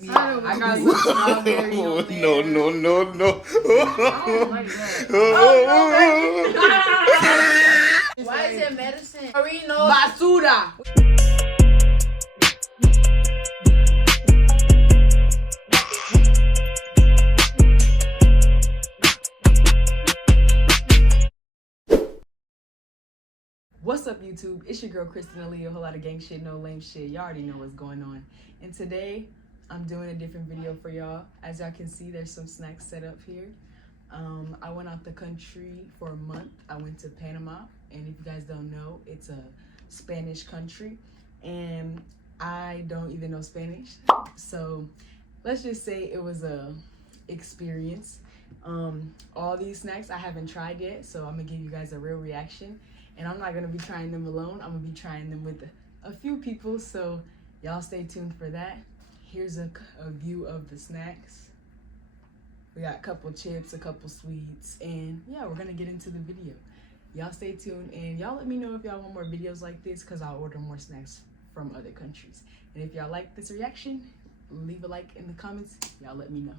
Yeah, I got some strawberry on there. No. I don't like that. Why is it medicine? Marino. Basura. What's up, YouTube? It's your girl, Kristen Ali, a whole lot of gang shit, no lame shit. Y'all already know what's going on. And today, I'm doing a different video for y'all. As y'all can see, there's some snacks set up here. I went out the country for a month. I went to Panama, and if you guys don't know, it's a Spanish country, and I don't even know Spanish. So let's just say it was a experience. All these snacks I haven't tried yet, so I'm gonna give you guys a real reaction. And I'm not gonna be trying them alone. I'm gonna be trying them with a few people, so y'all stay tuned for that. Here's a view of the snacks. We got a couple chips, a couple sweets, and yeah, we're gonna get into the video. Y'all stay tuned, and y'all let me know if y'all want more videos like this, because I'll order more snacks from other countries. And if y'all like this reaction, leave a like in the comments. Y'all let me know.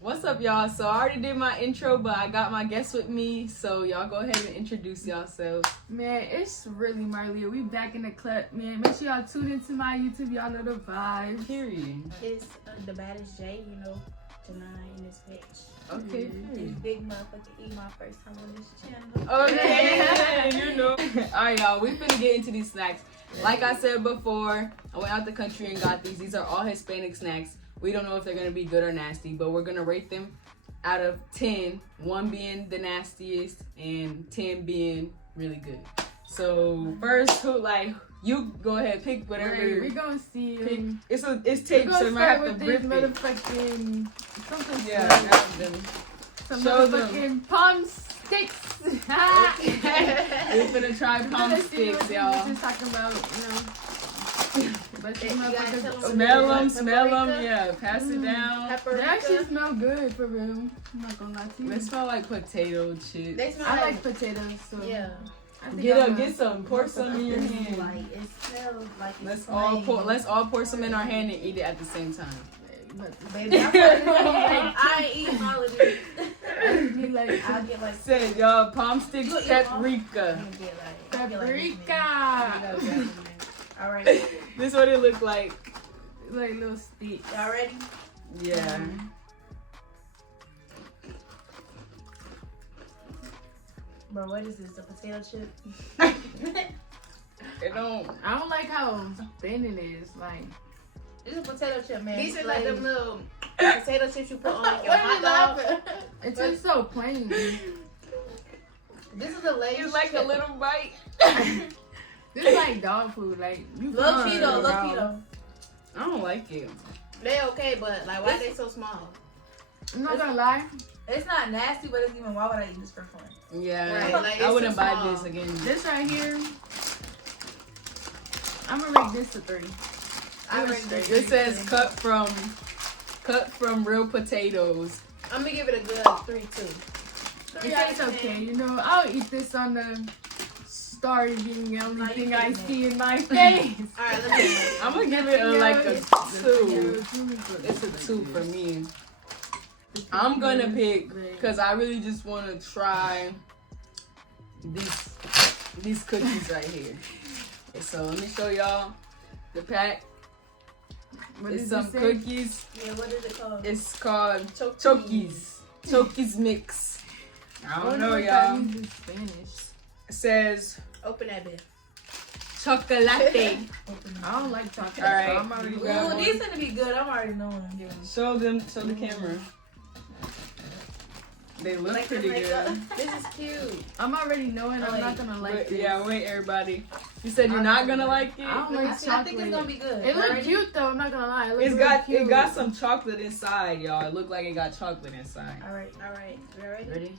What's up, y'all? So I already did my intro, but I got my guests with me, so y'all go ahead and introduce yourselves. Man, it's really Marlia. We back in the club, man. Make sure y'all tune into my YouTube. Y'all know the vibes. Period. It's the baddest J, you know, Janai in this bitch. Okay. This big motherfucker eat my first time on this channel. Okay, you know. Alright, y'all, we finna get into these snacks. Like I said before, I went out the country and got these. These are all Hispanic snacks. We don't know if they're gonna be good or nasty, but we're gonna rate them out of 10. 1 being the nastiest and 10 being really good. So first, you go ahead, pick whatever. Right, we gonna see. Pick. It's tape, so you might have to rip it. Motherfucking something. Yeah, got them. Some Show motherfucking palm sticks. We're finna try palm sticks, y'all. Just talking about, you know. But these motherfuckers Smell them, yeah. Pass it down. they actually smell good for real. I'm not gonna lie to you. They smell like potato chips. They smell I like like potatoes, so yeah. I think Get some. Pour some in your hand. Like it smells like it's Let's all pour some in our hand and eat it at the same time. Baby, I ain't eating all of this. I'll get like Said y'all palm sticks paprika. paprika. All right, This is what it looked like. Like little sticks. y'all ready? Yeah. Bro, what is this? A potato chip? It don't. I don't like how thin it is. Like It's a potato chip, man. These are like them little potato chips you put on like your hot dog. it's just so plain. This is a Lay's It's like chip. a little bite. This is like dog food. Like you. Little can't Cheeto, go little wrong. Cheeto. I don't like it. They okay, but like, why are they so small? I'm not gonna lie. It's not nasty, but it's even. Why would I eat this for fun? Yeah. Right, like, I it's wouldn't too buy small. this again. This right here. I'm gonna rate this a 3. I rate this. It says cut from real potatoes. I'm gonna give it a good 3 too. It tastes okay. You know, I'll eat this on the starving. The only Like thing I it. see in my face. All right, let me. I'm gonna give it like a 2. It's a 2 for me. I'm gonna pick because I really just want to try these cookies right here. So let me show y'all the pack. What It's does some it say? cookies. Yeah, what is it called? It's called Chokis. Chokis mix. I don't know, what that y'all. means in Spanish. It says Open that bit. chocolate. I don't like chocolate. All right. So I'm already You Ooh, got one. these gonna be good. I'm already knowing. Show the camera. They look Like the pretty makeup. good. This is cute. I'm already knowing I'm not gonna like Wait, this. yeah, wait, everybody. You said you're not gonna like it. I don't like I chocolate. think it's gonna be good. It looks Ready? cute though. I'm not gonna lie. It looks It's really got cute. it got some chocolate inside, y'all. It looked like it got chocolate inside. All right. You ready? Ready?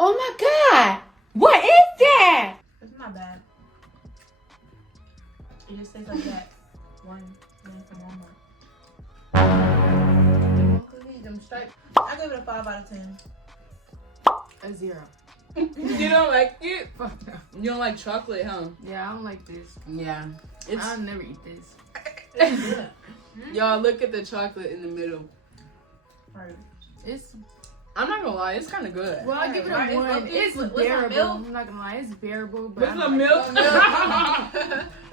Oh my god! What is that? It's not bad. It just tastes like that. One from Walmart. Cookies, them stripes. I give it a 5 out of 10. A 0. You don't like it? Fuck no. You don't like chocolate, huh? Yeah, I don't like this. Yeah. It's I'll never eat this. Y'all look at the chocolate in the middle. Right. It's I'm not gonna lie, it's kind of good. well, I give it a Right, 1. It's what's that, bearable. milk? I'm not gonna lie, it's bearable. But What's I'm the like,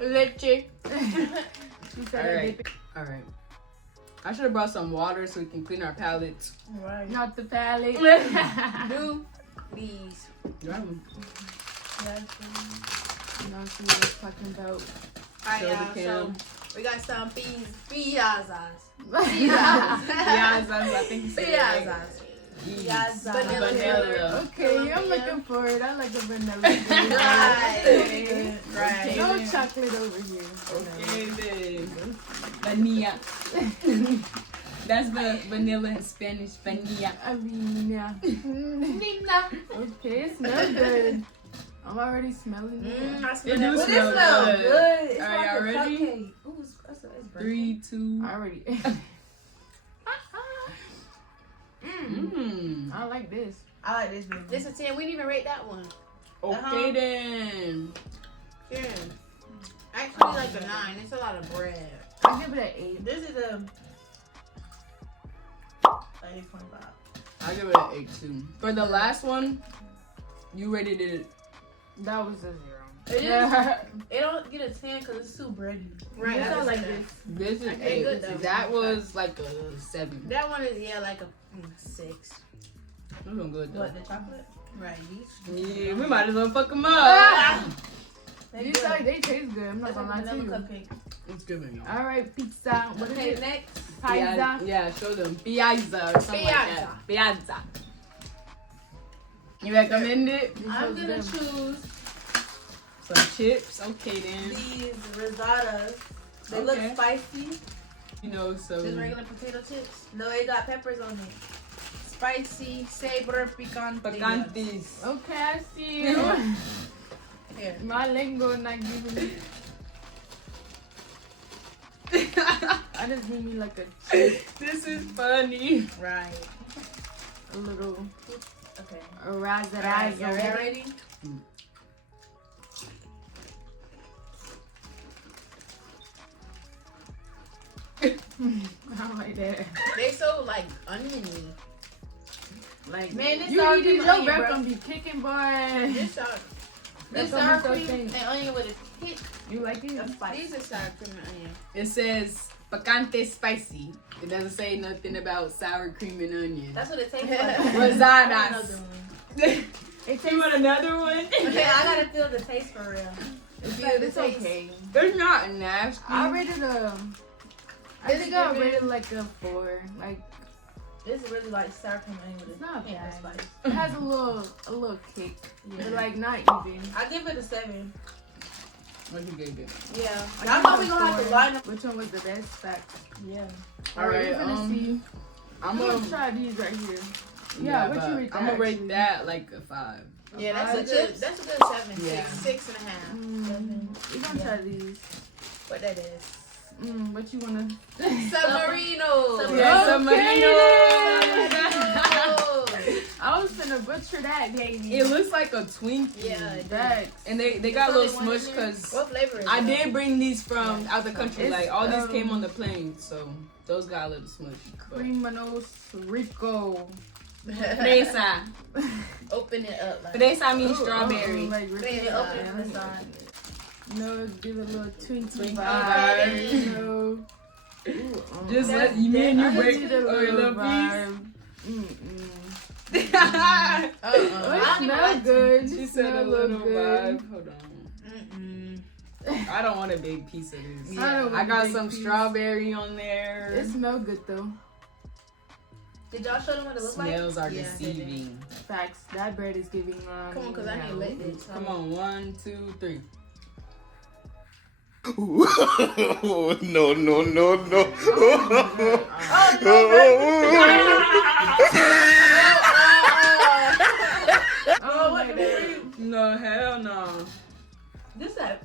milk? Leche. She said All it right. dip- All right. I should have brought some water so we can clean our palates. Right. not the palate. Do these. Yeah. You know, see what I'm talking about. Alright, Show the y'all. cam. So we got some pizzas. Yeah, I think you said it right. Pizzas. Yes. Vanilla. Vanilla. Okay, I'm looking for it. I like the vanilla. Right. Right. No chocolate over here. Okay, then. Vanilla. That's the vanilla in Spanish. Vanilla. I mean, yeah. Okay, it smells good. I'm already smelling it. I smell It do that. smell Well, it good. It's All right, like y'all a ready? cupcake. Ooh, it's 3, 2. I already. Mmm. I like this. I like this one. This is 10. We didn't even rate that one. Okay, then. Yeah. Actually, like a 9. It's a lot of bread. I give it an 8. This is a 8.5. I'll give it an 8 too. For the last one, you rated it. That was a 0. It Yeah. It don't get a 10 because it's too bready. Right, Yes, I like this. This is Okay, 8. good though. That was like a 7. That one is, like a 6. This one good though. What, the chocolate? Right, these. Yeah, we might as well fuck them up. These like they taste good. I'm not That's like gonna lie to vanilla you. cupcake. It's good, y'all. All right, pizza. What is Okay, it? next. Pizza. Yeah, show them. Piazza or something like that. Piazza. You recommend it? I'm so gonna good. choose Some chips. Okay then. these risadas. They Okay. look spicy. You know, so. Just regular potato chips. No, they got peppers on it. Spicy, sabor, picante. Picantes. Okay, I see you. Here. My lingo not giving me. I just need me like a This is funny. Right. a little Okay. a razzle Alright, y'all razzle. ready? I like that. They so like oniony. Like Man, this you sour eat cream these, and your onion, breath bro. gonna be kicking, boy. This sour. That's This what sour we so cream think. and onion with a hit You like it? of spice. These are sour cream and onion. It says picante spicy. It doesn't say nothing about sour cream and onion. That's what it tastes like. Rosadas. Another one. It You want another one? Okay, I gotta feel the taste for real. it's okay. It's not nasty. I rated I It's think I giving- rated like a 4. Like This is really like sour cream and onion with it's not a hint of bad. spice. It has a little kick, Yeah. but like not even. I give it a 7. What you gave it? Yeah. I I give thought it we a gonna have to 4. line up. Which one was the best? Fact. Yeah. Alright, we're gonna see. I'm We're gonna gonna try these right here. Yeah, what you rate that, I'm gonna rate actually? that like a 5. Yeah, Five that's a good. chips? That's a good 7. Yeah. 6, 6.5. We're gonna try these. What that is? What you wanna? Submarino. Yeah, Okay. submarino. I was gonna butcher that, baby. It looks like a Twinkie. Yeah, it that. And they got a So little they wanted smush it? because What flavor is I it? did bring these from out the country. It's, Like all these came on the plane, so those got a little smush. But- Criminals Rico. Fresa. Open it up. Like. Fresa means Ooh, strawberry. like Man, Rico. open it on the side. No, give it a little Twinkie Twinkie vibe. vibe. You know. Just That's- let you me and I you just break need a a little little vibe. piece. Oh, it smells good. She It said a smells little good. vibe. Hold on. I don't want a big piece of this. I don't I want a got big some piece. strawberry on there. It smells good though. Did y'all show them what it looked like? Smells are Yeah, they did. deceiving. Facts. That bread is giving. Come on, cause I need lit this. Come on, 1, 2, 3. No, no, no, no. Oh my god. No, hell no. This that.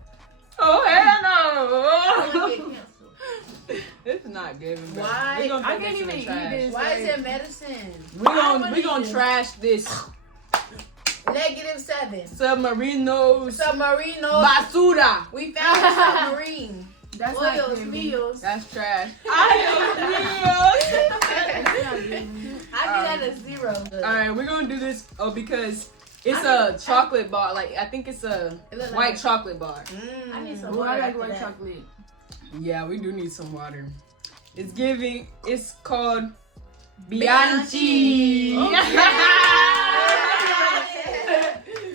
Oh, hell I no. want to get canceled. It's not giving. bro. Why? We gonna I throw can't this in the even eat trash. this. Why is it medicine? We gonna trash this. -7. Submarinos. Submarino. Basura. We found a submarine. That's not Oils, giving. meals. That's trash. That's not giving. I give that a 0. All right, we're gonna do this. Oh, because it's a chocolate bar. Like I think it's a It look white like chocolate bar. I need some Oh, water. I like after white that. chocolate. Yeah, we do need some water. It's giving. It's called Bianchi. Bianchi.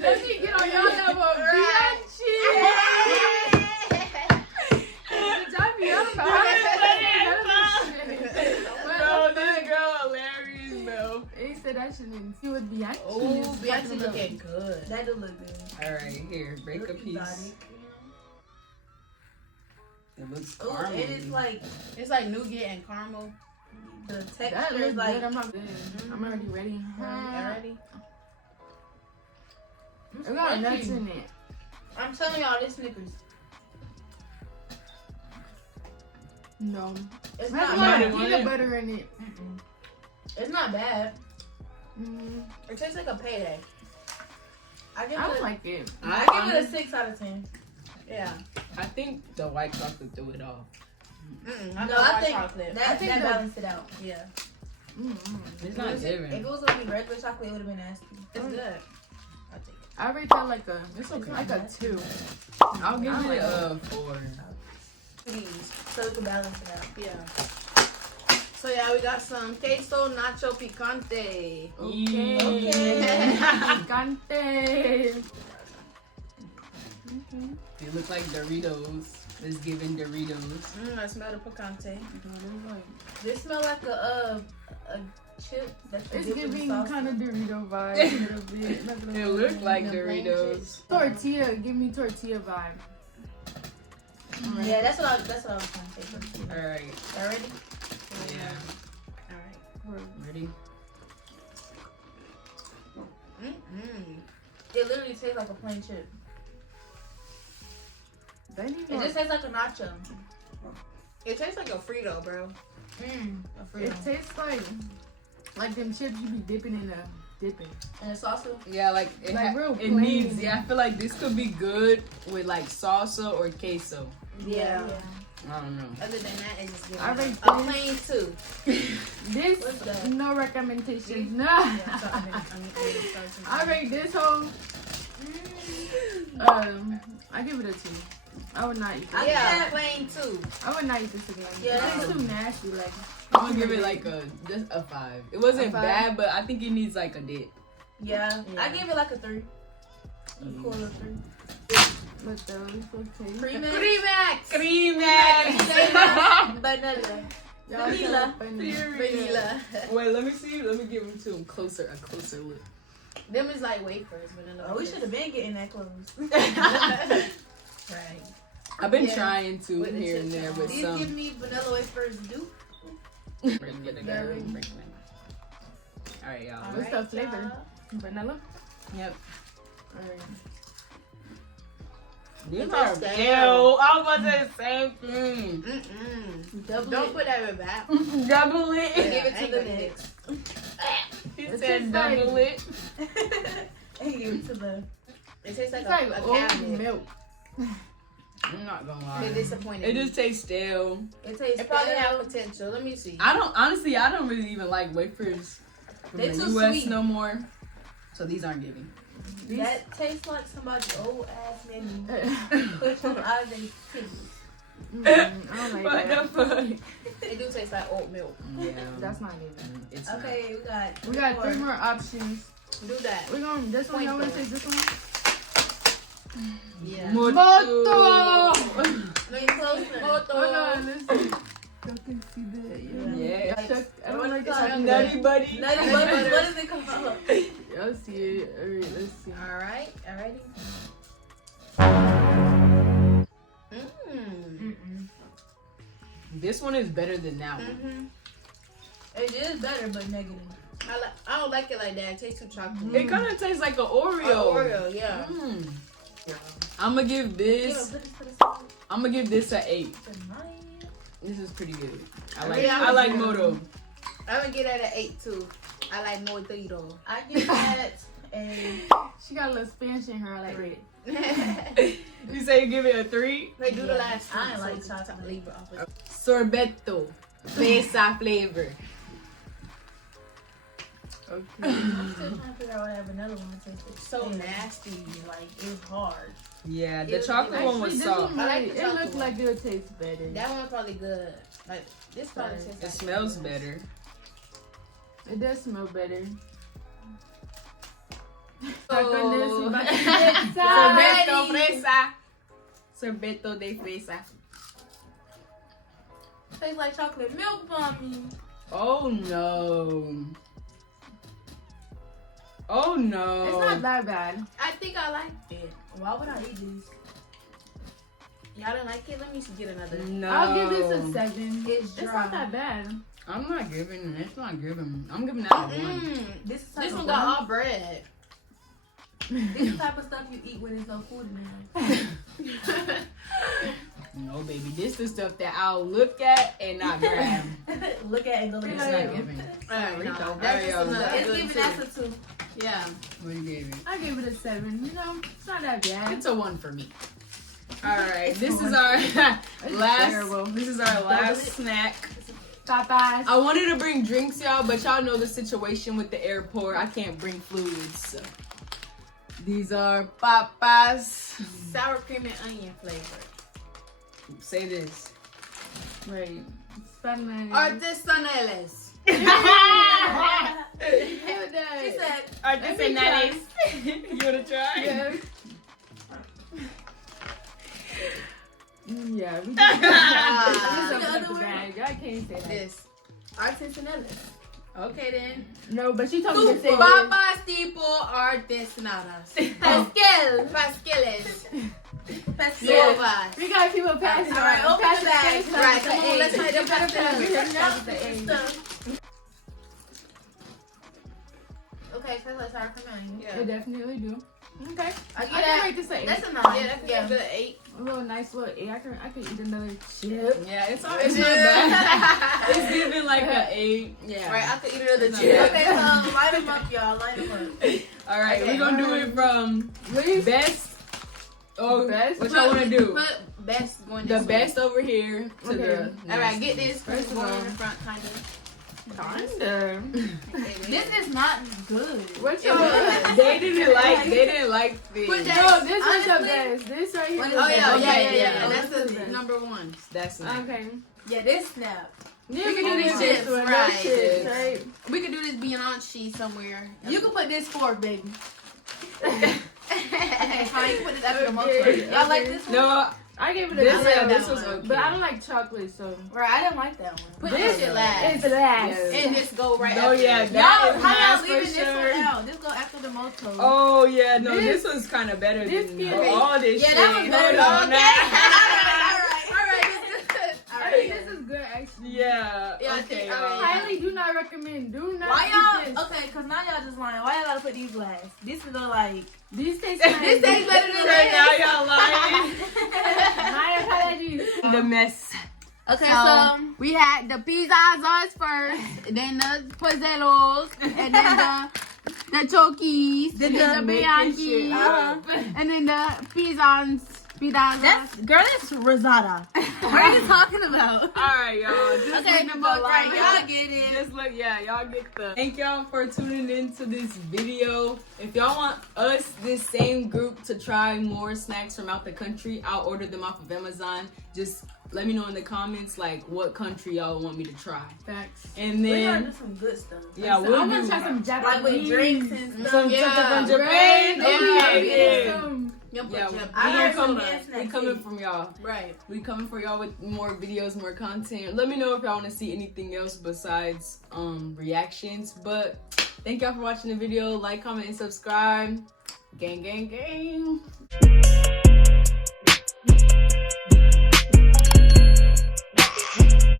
Let me get on your level. Bianchi. Bitch, I be up. Bro, this girl hilarious, bro. He said I shouldn't see what Bianchi Oh, is. Bianchi looking good. That do look good. All right, here, break a Look piece. exotic, It looks you know? Ooh, and it's like nougat and caramel. The That texture looks is like. good. I'm not good. I'm already ready. Already? It got nuts in it. I'm telling y'all, this Snickers. No. It's It not has bad. like peanut butter in it. It's not bad. Mm, It tastes like a payday. I give I it. don't like it. I give it a 6 out of 10. Yeah. I think the white chocolate threw it off. No, I think I that think that the- balanced it out. Yeah. It's not If giving. it was gonna be regular chocolate, it would have been nasty. It's Mm. good. I take it. I rate that like a. It's okay. Like a 2. I'll give I it like a 4. Please, so we can balance it out. Yeah. So yeah, we got some queso nacho picante. Okay. Okay. Picante. They look like Doritos. It's giving Doritos. I smell the picante. This smell like a chip that's It's dipped in giving sauce. kind of Dorito vibe a little bit. Not gonna It lie. look like The plain Doritos. Tortilla. Give me tortilla vibe. Yeah, that's what I was trying to say. First. All right. Y'all ready? Yeah. Alright. Ready? It literally tastes like a plain chip. That It even. just tastes like a nacho. It tastes like a Frito, bro. A It Frito. tastes like them chips you be dipping in a dipping. And the salsa. Yeah, like it, Like real it plain. needs. Yeah, I feel like this could be good with like salsa or queso. Yeah. I don't know. Other than that, it's just giving I rate a this. plain 2. This What's that? no recommendations. No. Yeah, I rate this whole. I give it a 2. I would not eat this. Yeah, plain 2. I would not eat this again. Yeah, It's too nasty. Like I'm gonna give it like just a 5. It wasn't A 5? bad, but I think it needs like a dip. Yeah, Yeah. I give it like a 3. A cool little 3. but those okay. Pre-mix. Pre-max. Vanilla. Vanilla. Y'all Vanilla. so funny. Vanilla. Wait, let me see. Let me give them to him a closer look. Them is like wafers, vanilla. Oh, we should have been getting that close. Right. I've been Yeah. trying to With the here and chips there on. with These some. give me vanilla wafers do. Bring it together. Very- Bring it. All right, y'all. What's the flavor? Vanilla. Yep. Alright. These It's are the same. stale. I was about to say the same thing. Double Don't put that in back. Double it. Yeah, Give it I to ain't the gonna next. He It said tastes like- double it. And give it to the. It tastes like It's like a old cabinet. milk. I'm not gonna lie. They're disappointed. It just tastes stale. It tastes It probably stale. have potential. Let me see. I don't really even like wafers from They the too US sweet. no more. So these aren't giving. That tastes like somebody's old ass menu. Put on all they kids. I don't like What that. the fuck? It do taste like oat milk. Yeah. That's not even. It's Okay, We got 3 more options. Do that. We're gonna this one. Point Y'all wanna blank. take this one? Yeah. Moto. Moto. Make close Moto. Hold on, listen. You can see that. Yeah. I don't like What's it chocolate. called? Nutty buddy. Nutty butters. What is it called? Y'all see it. Alright, let's see. Alright, alrighty. This one is better than that one. Mm-hmm. It is better, but negative. I don't like it like that. It tastes too chocolate. It kind of tastes like an Oreo. Oreo, yeah. I'm gonna give Give this. a put this to the side. I'm gonna give this an 8. Tonight. This is pretty good. I like. Yeah, I like yeah. Moto. I'm gonna get that at 8 too. I like Moito. I give that a She got a little Spanish in her. I like it. You say you give it a 3? They do the last one. I ain't like so chocolate. leave it off. Sorbetto. Fresa flavor. Okay. I'm still trying to figure out what that vanilla one tastes like. So nasty. Like, it's hard. Yeah, the It was- chocolate one was This soft. one I like really, the it chocolate looked one. like it'll taste better. That one's probably good. Like this probably tastes It like smells better. It does smell better. Oh. Sorbetto Sorbetto fresa. Sorbetto de fresa. Tastes like chocolate milk, mommy. Oh no. Oh no. It's not that bad. I think I liked it. Why would I eat this? Y'all didn't like it? Let me get another. No. I'll give this a 7. It's It's dry. not that bad. I'm not giving. It's not giving. I'm giving that a 1. This is This one got all bread. This is the type of stuff you eat when there's no food in the house. No, baby. This is stuff that I'll look at and not grab. Look at it and go like It's that. not giving. Alright, no, Rico. that's just Alright, another Let's good give it too. that a 2. Yeah. What do you give it? I give it a 7. You know, it's not that bad. It's a 1 for me. All right, this is our terrible. last. This is our last snack. Popeyes. I wanted to bring drinks, y'all, but y'all know the situation with the airport. I can't bring fluids. So. These are Papas. Sour cream and onion flavor. Say this. Wait. Spelling. Artesanales. She She said, Artesanales. You wanna try? Yeah. Yeah, we just Ah, opened up the bag. I can't say that. this. Artesanales. Okay then. No, but she told me to say this. Papas tipo artesanales. Pascal. Pasqueles. Pascal. Novas. We got people passing. All right, open the bag. Right, come on, let's try the Stuff. Okay, so let's start from mine. I definitely do. Okay. I I get can that. rate this an 8. That's a 9. Yeah, that's a good 8. A little nice little 8. I can eat another chip. Yeah, it's not bad. It's giving like an 8. Yeah. Right, I could eat another It's not chip. bad. Okay, so line them up, y'all. Line them up. All right, Okay, we're gonna do it from best. Oh, Best? what y'all wanna do? Put best going The this way. best over here to Okay. the. Alright, get this. First First of one all- in the front, kind of. Kinda. This is not good. What It y'all was. They didn't like this. Put that- No, this one's the Honestly- best. This right here. What is is Oh the yeah, best. yeah, yeah, Okay, yeah. yeah. That's This is the best. number 1. That's not. Okay. Yeah, this snap. Yeah, We can do these this chips, one. right. Those chips, right? We could do this Bianchi somewhere. You can put this fork, baby. Okay, fine. You can put this after the most. Okay, Y'all like okay. this one? No, I gave it a this, 7. this was okay. But I don't like chocolate, so. Right, I didn't like that one. Put This this shit last. It's last. Yes. And just go right Oh after yeah, it. that Y'all, is how nice y'all leaving for this sure. one out? This go after the moto. Oh yeah, no, This- this was kind of better this than gives- all this Yeah, shit. that was better. Hold on Okay. now. Alright, this is good. I think this is good, actually. Yeah. Yeah, I Okay. think- y'all. alright. Highly do not recommend. Do not Why eat y'all? this. Okay, cause now y'all just lying. Why y'all gotta put these last? This is like. These taste This nice. tastes better than So this. now y'all lying. My apologies. The mess. Okay, So- so we had the pizzas first, then the pozzelos, and then the chokis, then the making bianchi, shit up. and then the pizzas. That's girl. That's risotto. What are you talking about? All right, y'all. Just Okay, look the at book the right, line. y'all get it. Just look, yeah, y'all get the. Thank y'all for tuning into this video. If y'all want us, this same group, to try more snacks from out the country, I'll order them off of Amazon. Just let me know in the comments like what country y'all want me to try, Facts. and We gotta do then some good stuff. yeah, So we'll I'm gonna do try some Japanese. Like with drinks and stuff. some Yeah. stuff from Japan. Right? Yeah, Okay, yeah. some- Yep, Yeah, yep. we I gonna heard some come. dance We snacks coming too. from y'all. Right. We coming for y'all with more videos, more content. Let me know if y'all want to see anything else besides reactions. But thank y'all for watching the video. Like, comment, and subscribe. Gang, gang, gang.